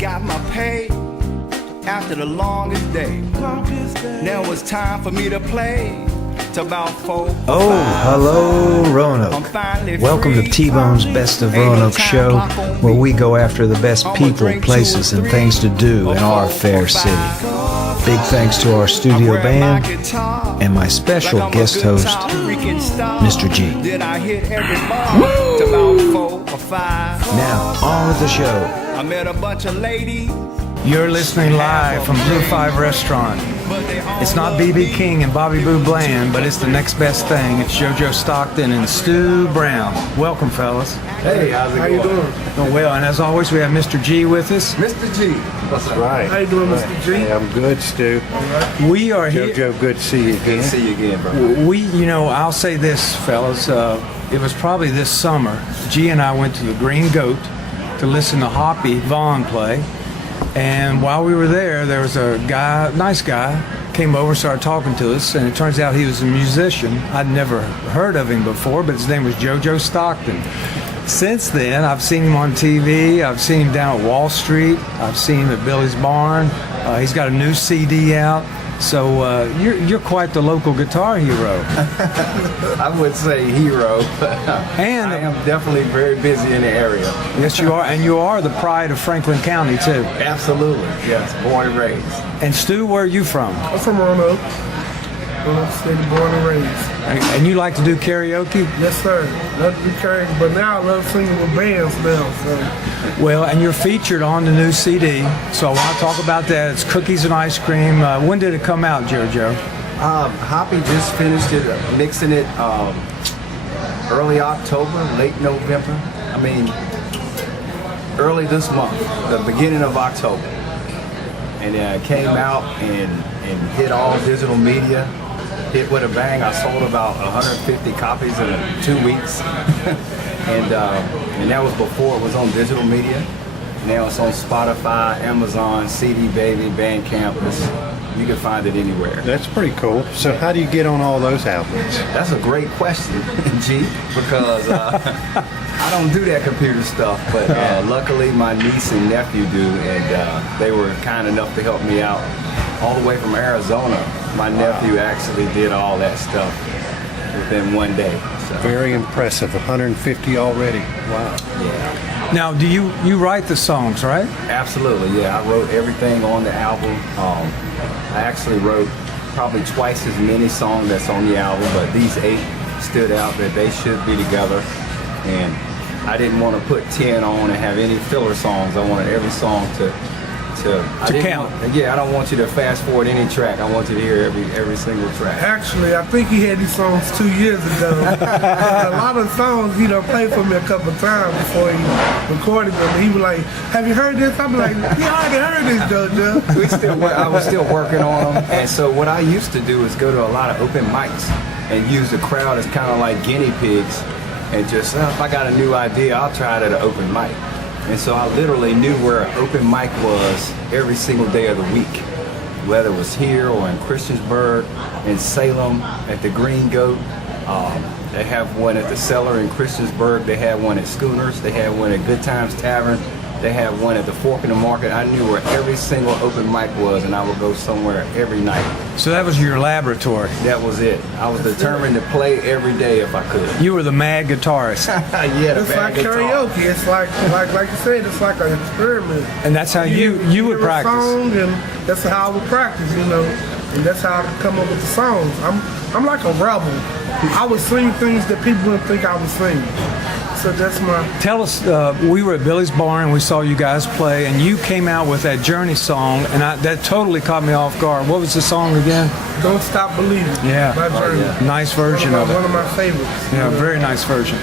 got my pay after the longest day. Now it's time for me to play. Oh, hello, Roanoke. Welcome to T-Bone's Best of Roanoke show, where we go after the best people, places, and things to do in our fair city. Big thanks to our studio band and my special guest host, Mr. G. Now, on with the show. I met a bunch of ladies. You're listening live from Blue 5 Restaurant. It's not B.B. King and Bobby Boo Bland, but it's the next best thing. It's JoJo Stockton and Stu Brown. Welcome, fellas. Hey, how's it going? How you doing? Doing well, and as always, we have Mr. G with us. Mr. G. That's right. How you doing, Mr. G? Hey, I'm good, Stu. We are here. JoJo, good to see you again. Good to see you again, bro. I'll say this, fellas. It was probably this summer. G and I went to the Green Goat to listen to Hoppy Vaughn play. And while we were there was a guy, nice guy, came over, started talking to us, and it turns out he was a musician. I'd never heard of him before, but his name was JoJo Stockton. Since then, I've seen him on TV. I've seen him down at Wall Street. I've seen him at Billy's Barn. He's got a new CD out. So you're quite the local guitar hero. I would say hero, but and I am definitely very busy in the area. Yes, you are, and you are the pride of Franklin County too. Absolutely, yes, born and raised. And Stu, where are you from? I'm from Roanoke. Roanoke City, born and raised. And you like to do karaoke? Yes, sir. Love to do karaoke, but now I love singing with bands now. So. Well, and you're featured on the new CD, so I want to talk about that. It's Cookies and Ice Cream. When did it come out, JoJo? Hoppy just finished it, mixing it early October, late November. I mean, early this month, the beginning of October. And it came out and hit all digital media. Hit with a bang. I sold about 150 copies in 2 weeks. and that was before it was on digital media. Now it's on Spotify, Amazon, CD Baby, Bandcamp. You can find it anywhere. That's pretty cool. So how do you get on all those outlets? That's a great question, G, because I don't do that computer stuff, but luckily my niece and nephew do, and they were kind enough to help me out all the way from Arizona. My nephew actually did all that stuff within one day. So. Very impressive. 150 already. Wow. Yeah. Now, do you write the songs, right? Absolutely, yeah. I wrote everything on the album. I actually wrote probably twice as many songs that's on the album, but these 8 stood out that they should be together. And I didn't want to put 10 on and have any filler songs. I wanted every song to count. I don't want you to fast forward any track. I want you to hear every single track. Actually, I think he had these songs 2 years ago. A lot of songs he done played for me a couple times before he recorded them. He was like, "Have you heard this?" I'm like, "Yeah, I already heard this, JoJo." I was still working on them. And so what I used to do is go to a lot of open mics and use the crowd as kind of like guinea pigs. And just, if I got a new idea, I'll try it at an open mic. And so I literally knew where an open mic was every single day of the week, whether it was here or in Christiansburg, in Salem, at the Green Goat. They have one at the Cellar in Christiansburg. They had one at Schooners. They had one at Good Times Tavern. They had one at the Fork in the Market. I knew where every single open mic was, and I would go somewhere every night. So that was your laboratory. That was it. I was determined to play every day if I could. You were the mad guitarist. Yeah, It's like karaoke. It's like you said, it's like an experiment. And that's how you would practice. A song, and that's how I would practice, and that's how I could come up with the songs. I'm like a rebel. I would sing things that people wouldn't think I would sing. So that's my... Tell us, we were at Billy's Barn and we saw you guys play, and you came out with that Journey song, and that totally caught me off guard. What was the song again? Don't Stop Believing. Yeah. My Journey. Yeah. Nice version of it. One of my favorites. Yeah, very nice version.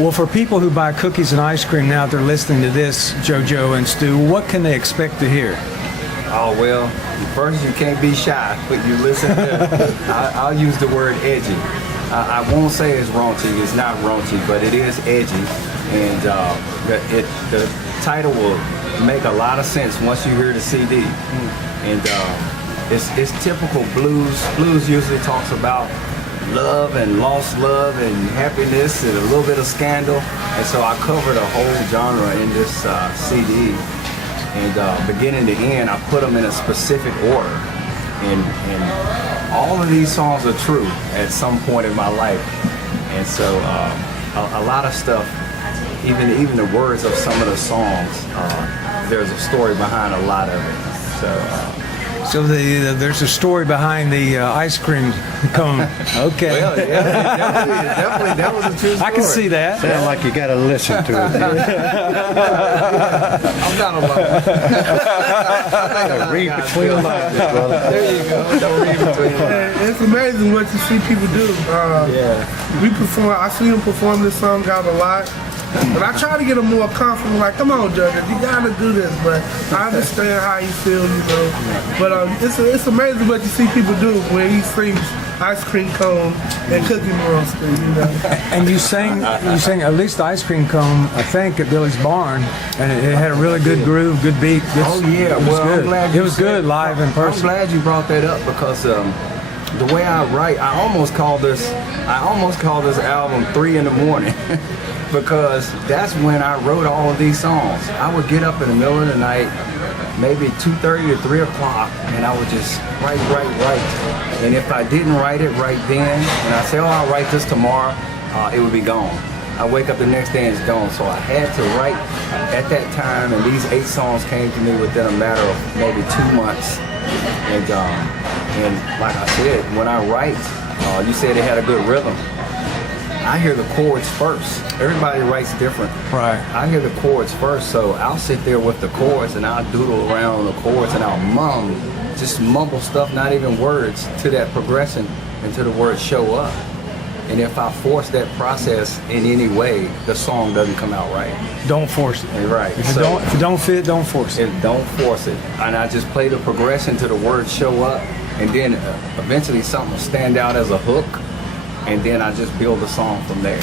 Well, for people who buy cookies and ice cream now, they're listening to this, JoJo and Stu, what can they expect to hear? Oh, well, first you can't be shy, but you listen to, I'll use the word edgy. I won't say it's raunchy, it's not raunchy, but it is edgy. And the title will make a lot of sense once you hear the CD. And it's typical blues. Blues usually talks about love and lost love and happiness and a little bit of scandal. And so I covered a whole genre in this CD. And beginning to end, I put them in a specific order. And all of these songs are true at some point in my life. And so a lot of stuff, even the words of some of the songs, there's a story behind a lot of it. So there's a story behind the ice cream cone. Okay. Well, yeah, definitely, that was a true story. I can see that. Sound like you got to listen to it. I'm not alone. Read between the lines, brother. There you go. Don't read between the lines. It's amazing what you see people do. We perform. I see them perform this song out a lot. But I try to get them more confident, like, come on, JoJo, you gotta do this. But I understand how you feel, But it's amazing what you see people do when he sings ice cream cone and cookie monster, And you sang at least the ice cream cone, I think, at Billy's Barn, and it had a really good groove, good beat. Oh yeah, it was well, good. I'm glad it was good live in person. I'm glad you brought that up because the way I write, I almost call this album 3 in the morning. Because that's when I wrote all of these songs. I would get up in the middle of the night, maybe 2:30 to 3 o'clock, and I would just write. And if I didn't write it right then, and I say, oh, I'll write this tomorrow, it would be gone. I wake up the next day and it's gone. So I had to write at that time, and these 8 songs came to me within a matter of maybe 2 months. And like I said, when I write, you said it had a good rhythm. I hear the chords first. Everybody writes different. Right. I hear the chords first, so I'll sit there with the chords and I'll doodle around on the chords and I'll just mumble stuff, not even words, to that progression until the words show up. And if I force that process in any way, the song doesn't come out right. Don't force it. Right. If it don't fit, don't force it. Don't force it. And I just play the progression till the words show up, and then eventually something will stand out as a hook. And then I just build a song from there.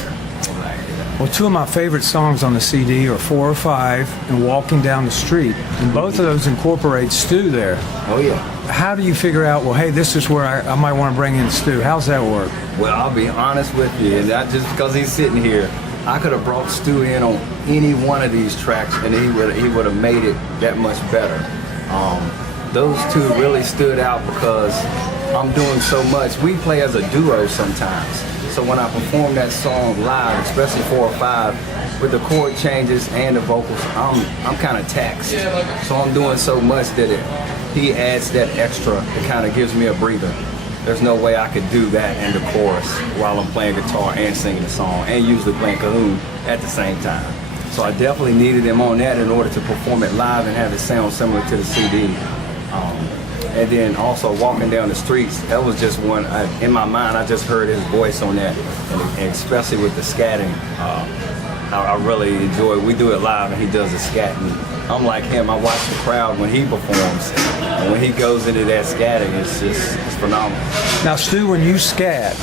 Well, 2 of my favorite songs on the CD are 4 or 5 and Walking Down the Street. And both of those incorporate Stu there. Oh, yeah. How do you figure out, well, hey, this is where I might want to bring in Stu? How's that work? Well, I'll be honest with you, and not just because he's sitting here. I could have brought Stu in on any one of these tracks, and he would have made it that much better. Those 2 really stood out because I'm doing so much. We play as a duo sometimes. So when I perform that song live, especially 4 or 5, with the chord changes and the vocals, I'm kind of taxed. So I'm doing so much that he adds that extra. It kind of gives me a breather. There's no way I could do that and the chorus while I'm playing guitar and singing the song and usually playing cajon at the same time. So I definitely needed him on that in order to perform it live and have it sound similar to the CD. And then also Walking Down the Streets, that was just one, in my mind, I just heard his voice on that, and especially with the scatting, I really enjoy it. We do it live and he does the scatting. I'm like him, I watch the crowd when he performs, and when he goes into that scatting, it's phenomenal. Now, Stu, when you scat,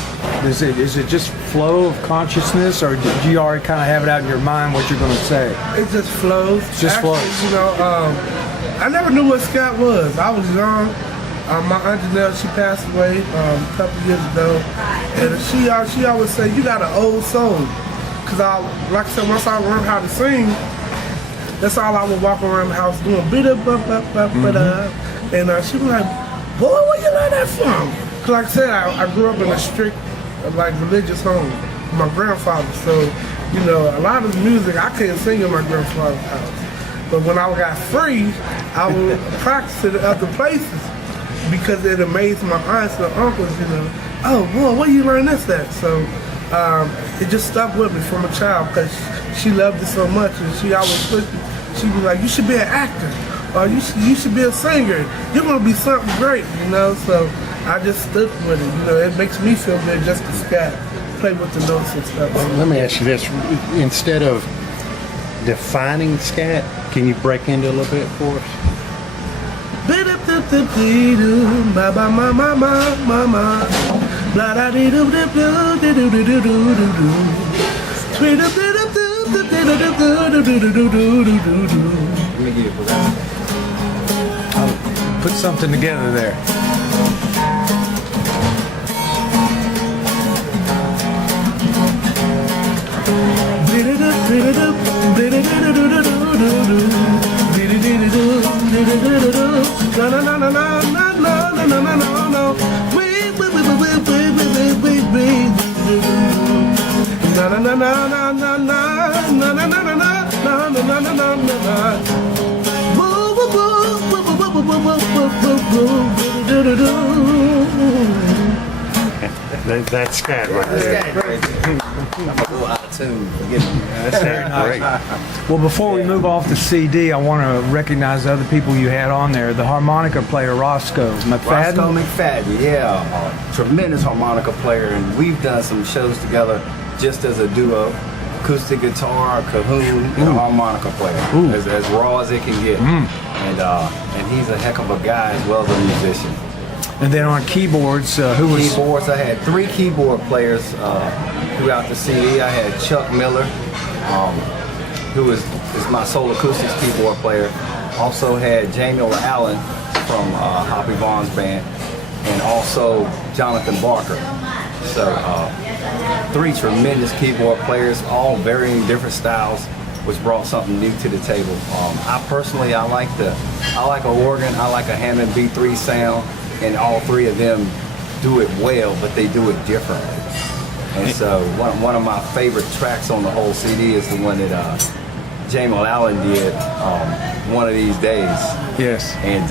is it just flow of consciousness, or do you already kind of have it out in your mind what you're going to say? It just flows. Flows. I never knew what scat was. I was young. My Aunt Janelle, she passed away a couple years ago, and she always say, you got an old soul. Because like I said, once I learned how to sing, that's all I would walk around the house doing. And she was like, boy, where you learn that from? Because like I said, I grew up in a strict, religious home with my grandfather. So, a lot of the music I couldn't sing in my grandfather's house. But when I got free, I would practice it at other places because it amazed my aunts and uncles, oh boy, where you learn this at? So it just stuck with me from a child because she loved it so much, and she always pushed me. She'd be like, you should be an actor, or you should be a singer. You're gonna be something great, So I just stood with it. It makes me feel good just to scat, play with the notes and stuff. Let me ask you this: instead of defining scat, can you break into a little bit for us? I'll put something together there. That's scat right there. I'm a little out of tune. Forgive me. That's great. Well, before we move off the CD, I want to recognize the other people you had on there. The harmonica player, Roscoe McFadden. Roscoe McFadden, yeah. Tremendous harmonica player, and we've done some shows together just as a duo. Acoustic guitar, cajon, and a harmonica player. As raw as it can get. And he's a heck of a guy as well as a musician. And then on keyboards, who was... Keyboards, I had 3 keyboard players throughout the CD. I had Chuck Miller, who is my sole acoustics keyboard player. Also had Jamie Allen from Hoppy Vaughn's band, and also Jonathan Barker. So 3 tremendous keyboard players, all varying different styles, which brought something new to the table. I personally, I like an organ, I like a Hammond B3 sound, and all 3 of them do it well, but they do it differently. And so one of my favorite tracks on the whole CD is the one that Jamie Allen did, One of These Days. Yes. And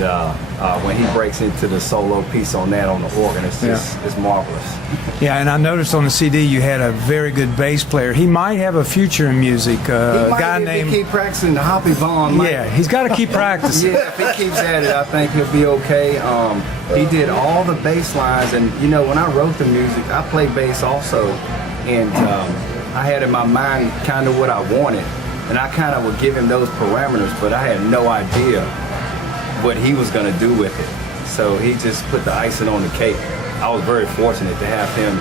when he breaks into the solo piece on that on the organ, it's just it's marvelous. Yeah, and I noticed on the CD you had a very good bass player. He might have a future in music. A guy named... keep practicing the Hoppy Vaughn. Yeah, he's got to keep practicing. Yeah, if he keeps at it, I think he'll be okay. He did all the bass lines, and you know, when I wrote the music, I played bass also, and I had in my mind kind of what I wanted, and I kind of would give him those parameters, but I had no idea what he was going to do with it. So he just put the icing on the cake. I was very fortunate to have him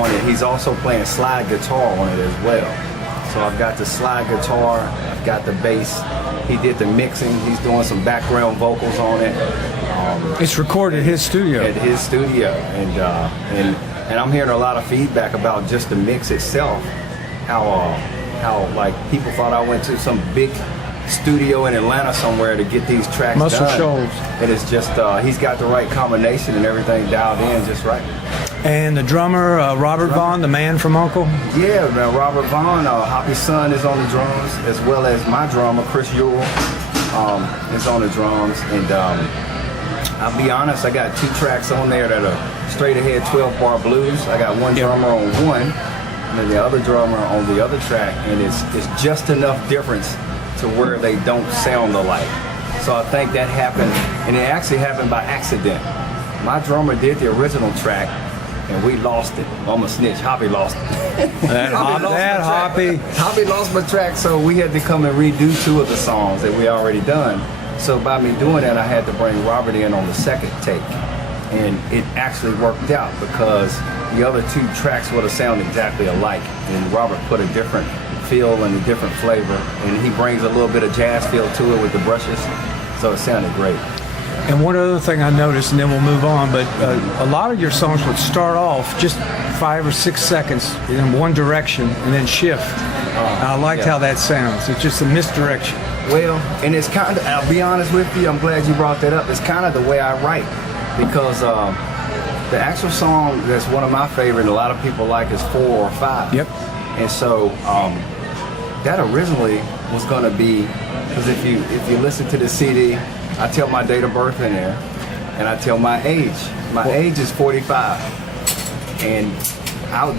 on it. He's also playing slide guitar on it as well. So I've got the slide guitar, I've got the bass. He did the mixing. He's doing some background vocals on it. It's recorded at his studio. At his studio, and I'm hearing a lot of feedback about just the mix itself. How like people thought I went to some big studio in Atlanta somewhere to get these tracks Muscle done. Shoals. And it's just he's got the right combination and everything dialed in just right. And the drummer, Robert Vaughn, the man from Uncle. Yeah, man, Robert Vaughn, Hoppy's son is on the drums, as well as my drummer, Chris Ewell, is on the drums. And I'll be honest, I got 2 tracks on there that are straight ahead 12-bar blues. I got one drummer on one, and then the other drummer on the other track, and it's just enough difference to where they don't sound alike. So I think that happened, and it actually happened by accident. My drummer did the original track, and we lost it. I'm a snitch. Hoppy lost it. Hoppy lost my track, so we had to come and redo 2 of the songs that we already done. So by me doing that, I had to bring Robert in on the second take. And it actually worked out because the other 2 tracks would have sounded exactly alike. And Robert put a different feel and a different flavor. And he brings a little bit of jazz feel to it with the brushes. So it sounded great. And one other thing I noticed, and then we'll move on, but a lot of your songs would start off just 5 or 6 seconds in one direction and then shift. And I liked how that sounds. It's just a misdirection. Well, and it's kind of, I'll be honest with you, I'm glad you brought that up. It's kind of the way I write, because the actual song that's one of my favorite, a lot of people like, is 4 or 5. Yep. And so that originally was going to be, because if you listen to the CD, I tell my date of birth in there, and I tell my age. My age is 45, and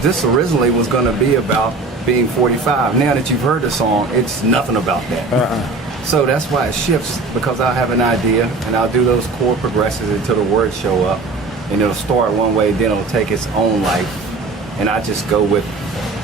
this originally was going to be about being 45. Now that you've heard the song, it's nothing about that. So that's why it shifts, because I'll have an idea, and I'll do those chord progressions until the words show up, and it'll start one way, then it'll take its own life, and I just go with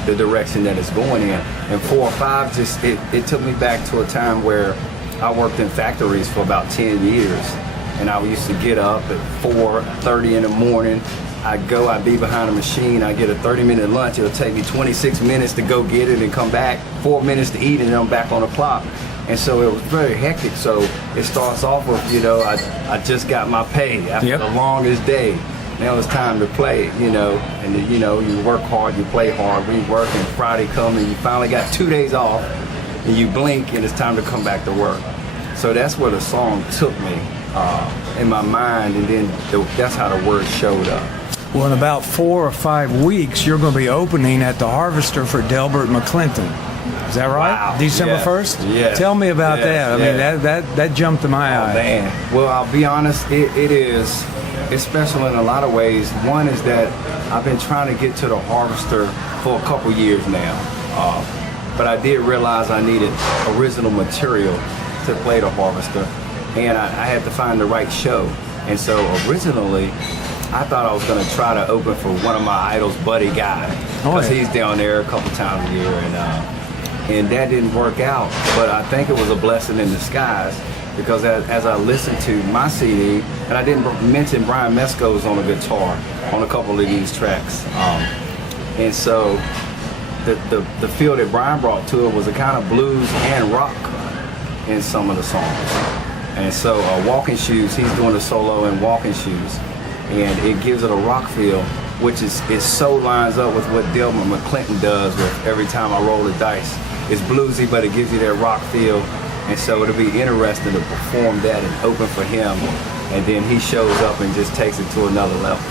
the direction that it's going in. And 4 or 5, just it took me back to a time where I worked in factories for about 10 years, and I used to get up at 4:30 in the morning. I'd be behind a machine, I'd get a 30-minute lunch. It'll take me 26 minutes to go get it and come back, 4 minutes to eat, and then I'm back on the clock. And so it was very hectic. So it starts off with, I just got my pay after the longest day. Now it's time to play, and you work hard, you play hard, we work, and Friday comes and you finally got 2 days off, and you blink and it's time to come back to work. So that's where the song took me in my mind, and then that's how the word showed up. Well, in about 4 or 5 weeks, you're going to be opening at the Harvester for Delbert McClinton. Is that right? Wow. December Yes. 1st? Yes. Tell me about Yes. that. I mean, that jumped to my eye. Man, well, I'll be honest, it's special in a lot of ways. One is that I've been trying to get to the Harvester for a couple years now, but I did realize I needed original material to play the Harvester, and I had to find the right show. And so originally, I thought I was going to try to open for one of my idols, Buddy Guy, because he's down there a couple times a year, and that didn't work out. But I think it was a blessing in disguise, because as I listened to my CD, and I didn't mention Brian Mesco's on the guitar on a couple of these tracks, and so the feel that Brian brought to it was a kind of blues and rock in some of the songs. And so Walking Shoes, he's doing a solo in Walking Shoes, and it gives it a rock feel, which is so lines up with what Delbert McClinton does with Every Time I Roll the Dice. It's bluesy, but it gives you that rock feel, and so it'll be interesting to perform that and open for him, and then he shows up and just takes it to another level.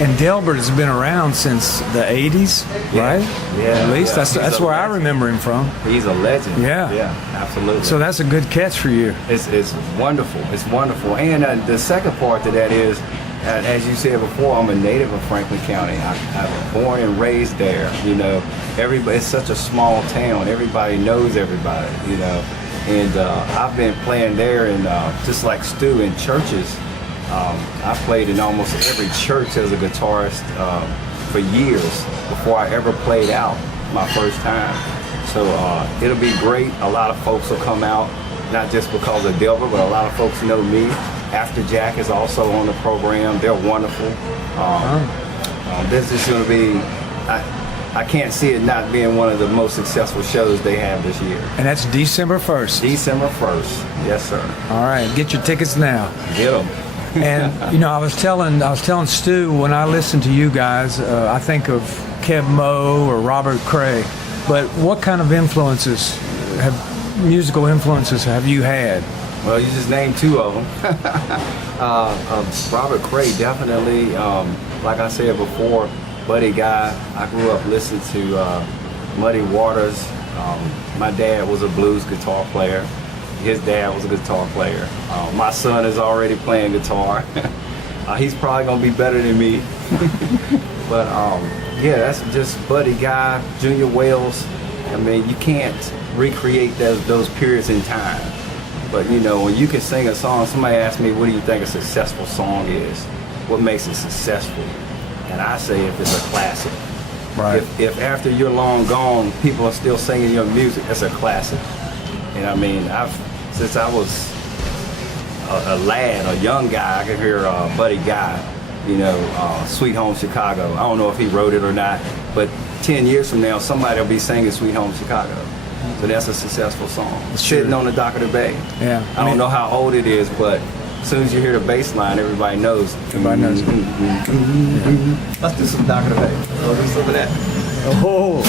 And Delbert has been around since the 80s, right? Yeah. At least yeah. that's where I remember him from. He's a legend. Yeah. Yeah, absolutely. So that's a good catch for you. It's wonderful. It's wonderful. And the second part to that is, as you said before, I'm a native of Franklin County. I was born and raised there. You know, it's such a small town. Everybody knows everybody. You know, and I've been playing there, and just like Stu, in churches. I played in almost every church as a guitarist for years before I ever played out my first time. So it'll be great. A lot of folks will come out, not just because of Delbert, but a lot of folks know me. After Jack is also on the program. They're wonderful. This is going to be, I can't see it not being one of the most successful shows they have this year. And that's December 1st. December 1st. Yes, sir. All right, get your tickets now. Get them. And you know, I was telling Stu, when I listen to you guys, I think of Kev Moe or Robert Cray. But what kind of musical influences have you had? Well, you just named two of them. Robert Cray, definitely. Like I said before, Buddy Guy. I grew up listening to Muddy Waters. My dad was a blues guitar player. His dad was a guitar player. My son is already playing guitar. He's probably gonna be better than me. But yeah, that's just Buddy Guy, Junior Wells. I mean, you can't recreate those periods in time. But you know, when you can sing a song, somebody asked me, what do you think a successful song is? What makes it successful? And I say if it's a classic. Right. If after you're long gone, people are still singing your music, it's a classic. And I mean, since I was a lad, a young guy, I could hear Buddy Guy, you know, Sweet Home Chicago. I don't know if he wrote it or not, but 10 years from now, somebody will be singing Sweet Home Chicago. So that's a successful song. Sitting on the dock of the bay. Yeah. I don't know how old it is, but as soon as you hear the bass line, everybody knows. Everybody knows. Let's do some dock of the bay. Let's do some of that. Oh.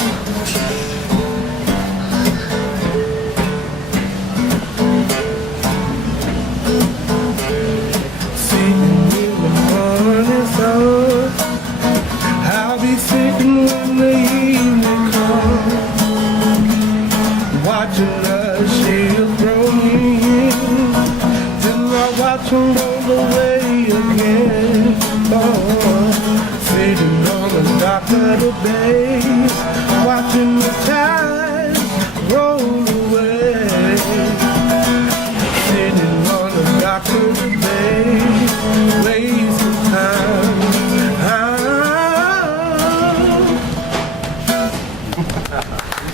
I'll be sitting when the evening comes, watching the shield throw me in, till I watch them roll away again. Oh, sitting on the dock of the bay, watching the tide roll away. Sitting on the dock of the bay, wasting time.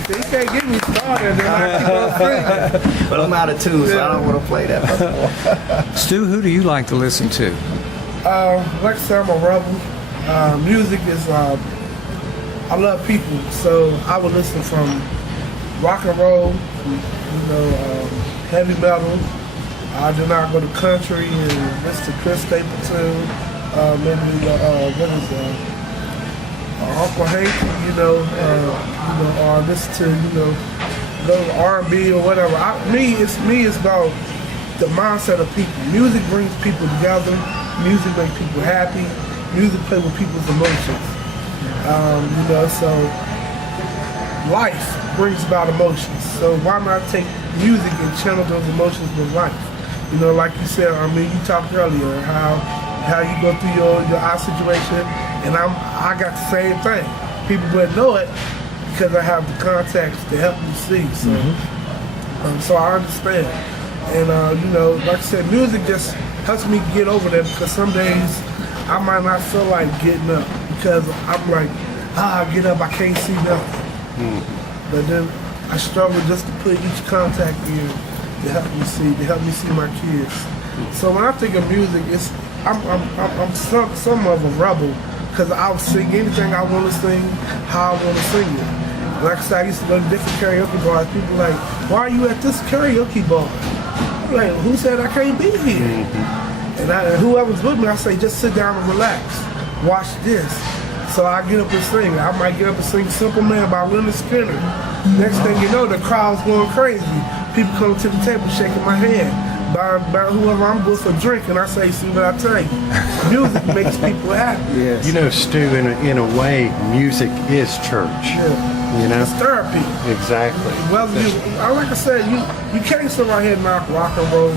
They can't get me started, then I keep on singing. But I'm out of tune, so I don't want to play that. Stu, who do you like to listen to? Like I said, I'm a rebel. Music is, I love people, so I would listen from rock and roll, you know, heavy metal. I do not go to country and listen to Chris Stapleton, maybe Uncle Hank, or listen to, go to R&B or whatever. It's about the mindset of people. Music brings people together. Music makes people happy. Music plays with people's emotions. So life brings about emotions. So why not take music and channel those emotions with life? Like you said, you talked earlier how you go through your eye situation, and I got the same thing. People wouldn't know it because I have the contacts to help me see. So, so I understand. And like I said, music just helps me get over that, because some days I might not feel like getting up because I'm like, I get up, I can't see nothing. But then I struggle just to put each contact in to help me see my kids. So when I think of music, I'm some of a rebel, because I'll sing anything I want to sing, how I want to sing it. Like I said, I used to go to different karaoke bars. People like, why are you at this karaoke bar? I'm like, who said I can't be here? And whoever's with me, I say, just sit down and relax. Watch this. So I get up and sing. I might get up and sing Simple Man by Leonard Skinner. Next thing you know, the crowd's going crazy. People come to the table shaking my hand. By whoever I'm with a drink, and I say, see what I tell you. Music makes people happy. Yes. Stu, in a way, music is church. Yeah. It's therapy. Exactly. Well, like I said, you can't sit right here and knock rock and roll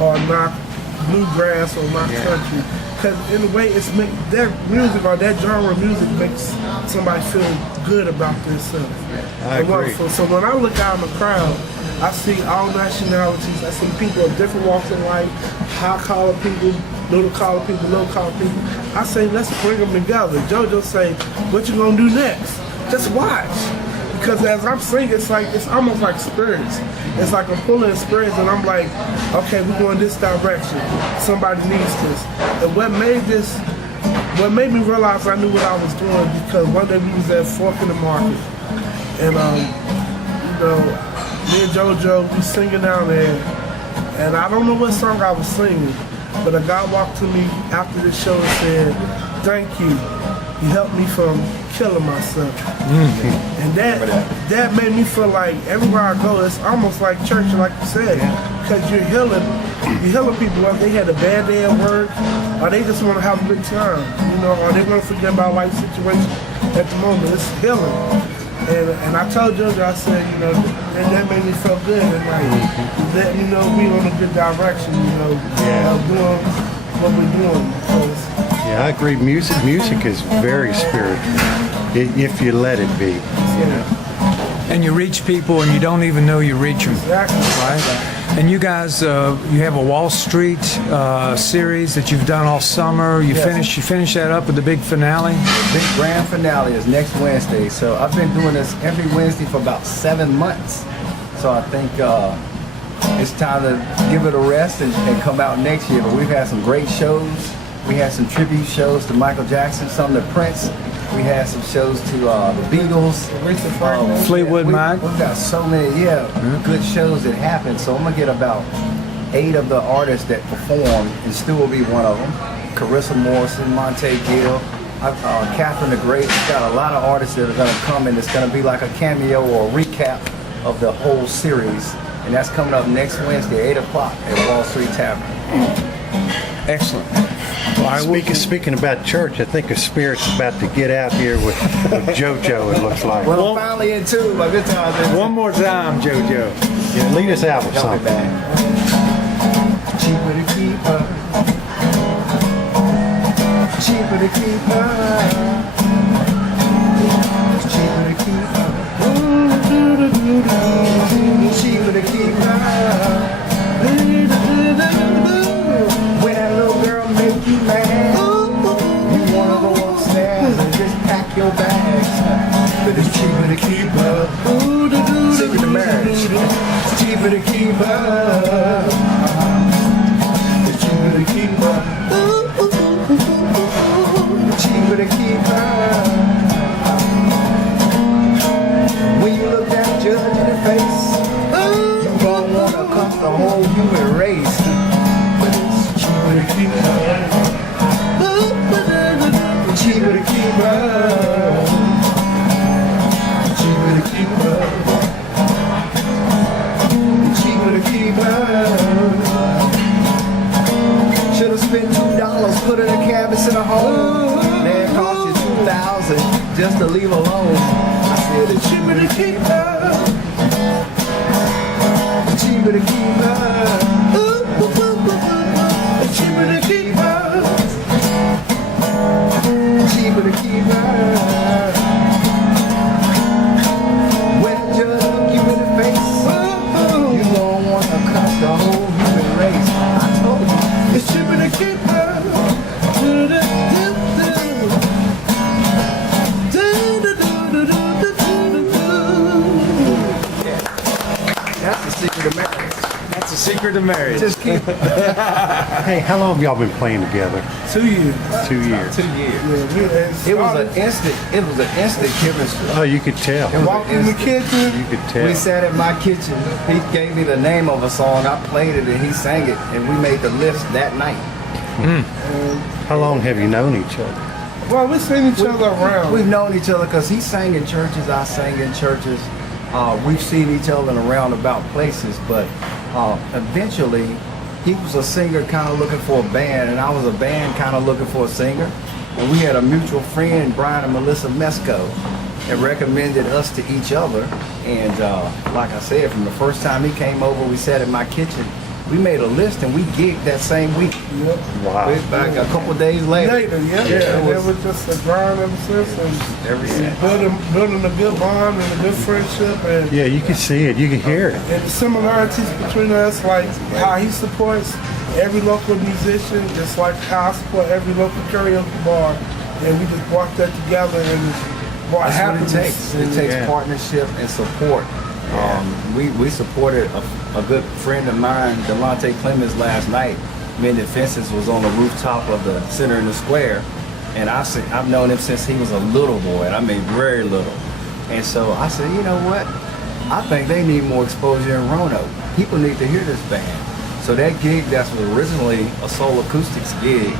or knock bluegrass or knock country, because in a way, that music or that genre of music makes somebody feel good about themselves. I agree. So when I look out in the crowd, I see all nationalities. I see people of different walks of life, high-collar people, middle-collar people, low-collar people. I say, let's bring them together. JoJo say, what you gonna do next? Just watch. Because as I'm singing, it's almost like spirits. It's like I'm pulling spirits, and I'm like, okay, we're going this direction. Somebody needs this. And what made me realize I knew what I was doing, because one day we was at Fork in the Market, and me and JoJo, we singing down there, and I don't know what song I was singing, but a guy walked to me after the show and said, thank you. You helped me from killing myself. And that made me feel like everywhere I go, it's almost like church, like you said, because you're healing people, whether they had a bad day at work, or they just want to have a good time, or they want to forget about life situation at the moment. It's healing. And I told JoJo, I said, and that made me feel good, and let me know we on a good direction, of doing what we're doing. Yeah, I agree. Music is very spiritual, if you let it be. And you reach people, and you don't even know you reach them. Exactly. Right? And you guys, you have a Wall Street series that you've done all summer. You finish that up with the big finale. Big grand finale is next Wednesday. So I've been doing this every Wednesday for about 7 months. So I think it's time to give it a rest and come out next year. But we've had some great shows. We had some tribute shows to Michael Jackson, some to Prince. We had some shows to the Beatles, Fleetwood Mac. We've got so many, good shows that happen. So I'm gonna get about 8 of the artists that perform, and Stu will be one of them. Carissa Morrison, Monte Gill, Catherine the Great. We've got a lot of artists that are gonna come, and it's gonna be like a cameo or a recap of the whole series. And that's coming up next Wednesday, 8 o'clock at Wall Street Tavern. Excellent. Speaking about church, I think a spirit's about to get out here with JoJo, it looks like. Well, I'm finally in tune. My good time's in. One more time, JoJo. Yeah, lead us out with Help me something. back. Cheaper to keep up. Cheaper to keep up. Cheaper to keep up. Cheaper to keep up. When that little girl make you mad, you wanna go upstairs and just pack your bags. But it's cheaper to keep up. Secret to marriage. It's cheaper to keep up. It's cheaper to keep up. Cheaper to keep up. When you look that judge in the face, you gon' wanna cuff the whole human race. But it's cheaper to keep up. Cheaper to keep up. Cheaper to keep up. Cheaper to keep up. in a home. Man, cost you 2,000 just to leave alone. I said it's cheaper to keep her. Cheaper to keep her. Ooh, ooh, ooh, ooh, ooh. It's cheaper to keep her. Cheaper to keep her. When you look you in the face, you don't want to cut the whole human race. I told you, it's cheaper to keep her. That's the secret of marriage. That's the secret of marriage. Just keep Hey, how long have y'all been playing together? 2 years. 2 years. 2 years. Yeah, It was an instant chemistry. Oh, you could tell. And walk in the kitchen. You could tell. We sat at my kitchen. He gave me the name of a song. I played it and he sang it, and we made the list that night. How long have you known each other? Well, we seen each other around. We've known each other because he sang in churches, I sang in churches. We've seen each other in a roundabout places, but eventually he was a singer kind of looking for a band, and I was a band kind of looking for a singer. And we had a mutual friend, Brian and Melissa Mesco, that recommended us to each other. And like I said, from the first time he came over, we sat in my kitchen. We made a list and we gigged that same week. Yep. Wow. Like a couple days later. And it was just a grind ever since, and building a good bond and a good friendship, and Yeah, you can see it. You can hear it. and the similarities between us, like how he supports every local musician, just like how I support every local karaoke bar, and we just brought that together and brought That's happiness. what it takes. It takes Yeah. partnership and support. We supported a good friend of mine, Delonte Clemens, last night. Mended Fences was on the rooftop of the Center in the Square, and I've known him since he was a little boy, and I mean very little. And so I said, you know what? I think they need more exposure in Roanoke. People need to hear this band. So that gig, that was originally a soul acoustics gig.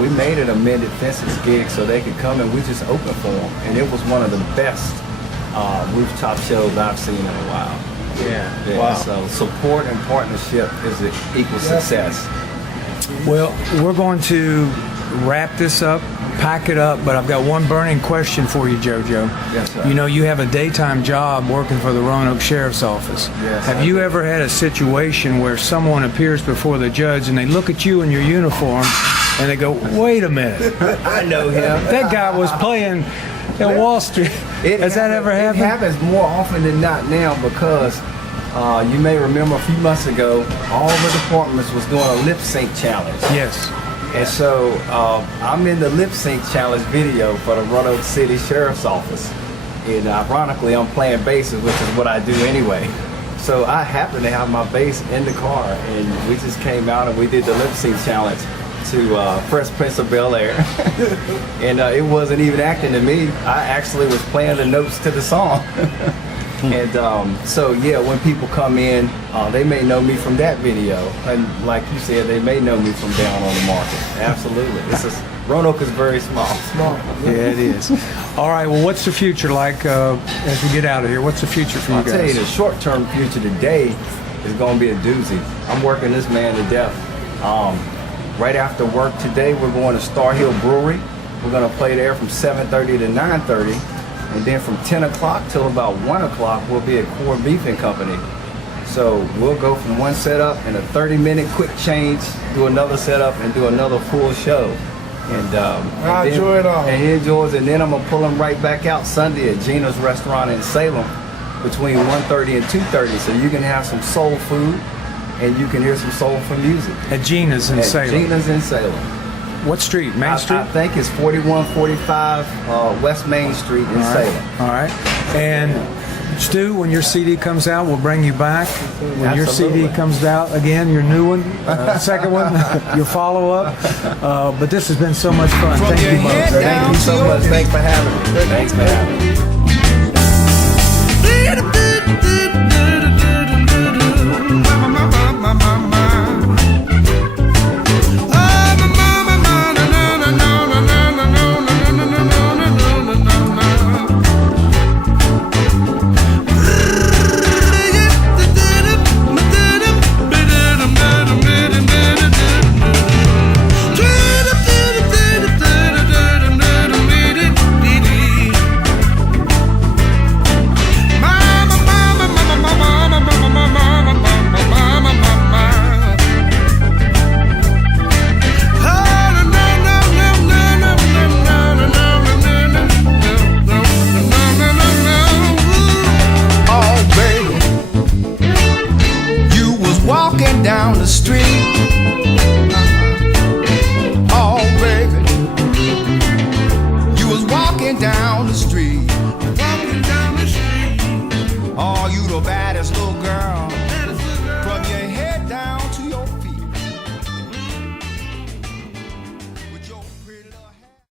We made it a Mended Fences gig so they could come and we just opened for them, and it was one of the best rooftop shows I've seen in a while. Yeah. Yeah, so support and partnership is an equal success. Well, we're going to wrap this up, pack it up, but I've got one burning question for you, JoJo. Yes, sir. You know, you have a daytime job working for the Roanoke Sheriff's Office. Yes, Have I you do. ever had a situation where someone appears before the judge and they look at you in your uniform and they go, wait a minute, I know him. that guy was playing at Wall Street. Has that ever happened? It happens more often than not now because you may remember a few months ago, all the departments was doing a lip sync challenge. Yes. And so I'm in the lip sync challenge video for the Roanoke City Sheriff's Office. And ironically, I'm playing basses, which is what I do anyway. So I happen to have my bass in the car, and we just came out and we did the lip sync challenge to Fresh Prince of Bel-Air. And it wasn't even acting to me. I actually was playing the notes to the song. And so yeah, when people come in, they may know me from that video, and like you said, they may know me from Down on the Market. Absolutely, Roanoke is very small. Yeah, it is. All right, well, what's the future like as we get out of here? What's the future for you I'll guys? tell you, the short-term future today is going to be a doozy. I'm working this man to death. Right after work today, we're going to Star Hill Brewery. We're going to play there from 7:30 to 9:30. And then from 10 o'clock till about 1 o'clock, we'll be at Core Beefing Company. So we'll go from one setup and a 30-minute quick change, do another setup, and do another full show. And I enjoy it all. And he enjoys it. And then I'm going to pull him right back out Sunday at Gina's Restaurant in Salem between 1:30 and 2:30. So you can have some soul food and you can hear some soulful music. At Gina's in At Salem. Gina's in Salem. What street? Main Street? I think it's 4145 West Main Street in Salem. All right. And Stu, when your CD comes out, we'll bring you back. When your CD Absolutely. comes out, again, your new one, second one, your follow-up. But this has been so much fun. Thank you both. Thank you so much. Thanks for having me. Thanks for having me.